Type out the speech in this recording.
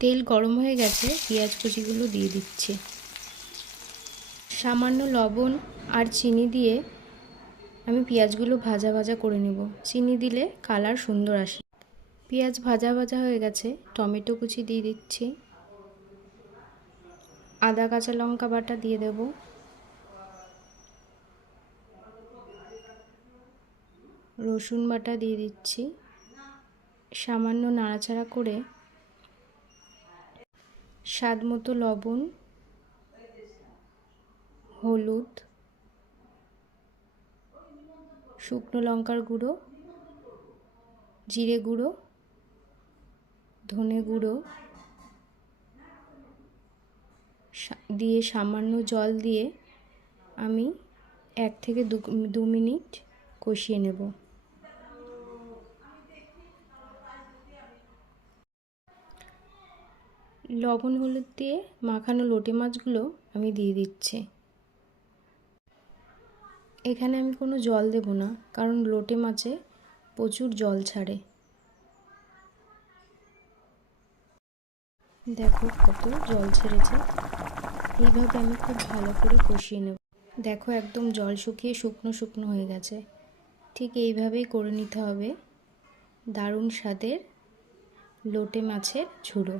তেল গরম হয়ে গেছে, পেঁয়াজ কুচিগুলো দিয়ে দিচ্ছি। সামান্য লবণ আর চিনি দিয়ে আমি পেঁয়াজগুলো ভাজা ভাজা করে নেব। চিনি দিলে কালার সুন্দর আসে। পেঁয়াজ ভাজা ভাজা হয়ে গেছে, টমেটো কুচি দিয়ে দিচ্ছি। আদা, কাঁচা লঙ্কা বাটা দিয়ে দেব। রসুন বাটা দিয়ে দিচ্ছি। সামান্য নাড়াচাড়া করে স্বাদ মতো লবণ, হলুদ, শুকনো লঙ্কার গুঁড়ো, জিরে গুঁড়ো, ধনে গুঁড়ো দিয়ে সামান্য জল দিয়ে আমি এক থেকে দু মিনিট কষিয়ে নেব। লবণ হলুদ দিয়ে মাখানো লোটে মাছগুলো আমি দিয়ে দিচ্ছি। এখানে আমি কোনো জল দেব না, কারণ লোটে মাছে প্রচুর জল ছাড়ে। দেখো কত জল ছেড়েছে। এইভাবে আমি খুব ভালো করে কষিয়ে নেব। দেখো একদম জল শুকিয়ে শুকনো শুকনো হয়ে গেছে। ঠিক এইভাবেই করে নিতে হবে। দারুণ স্বাদের লোটে মাছের ঝুড়ো